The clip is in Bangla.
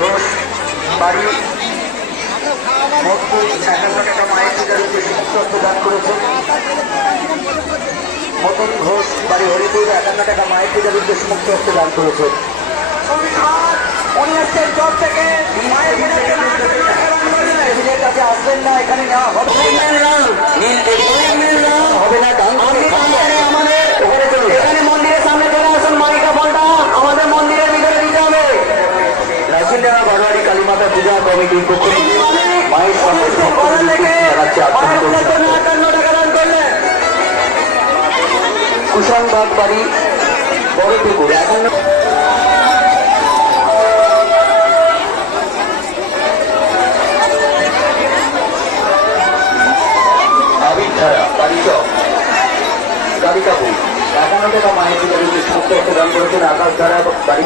ঘোষ বাড়ি মোটপুর এগারো টাকা মায়ের টিকার উদ্দেশ্যে দান করেছেন মতন ঘোষ বাড়ি হরিপুর একান্ন টাকা মায়ের টিকার উদ্দেশ্যে মুক্ত দান করেছেন উনি আসছেন জব থেকে মায়ের আসবেন না এখানে নেওয়া হবে হবে না গান আমাদের এখানে মন্দিরের সামনে চলে আসুন মাইকা বলটা। আমাদের মন্দিরের ভিতরে দিতে হবে। রাজিন্দারা বারোয়ারি কালীমাতা পূজা কমিটির পক্ষ মায়ের কুষাণবাগ বাড়ি বড় পুকুর একান্ন কালিকাপুর একান্ন টাকা মায়ের করেছেন আকাশ ধারা বাড়ি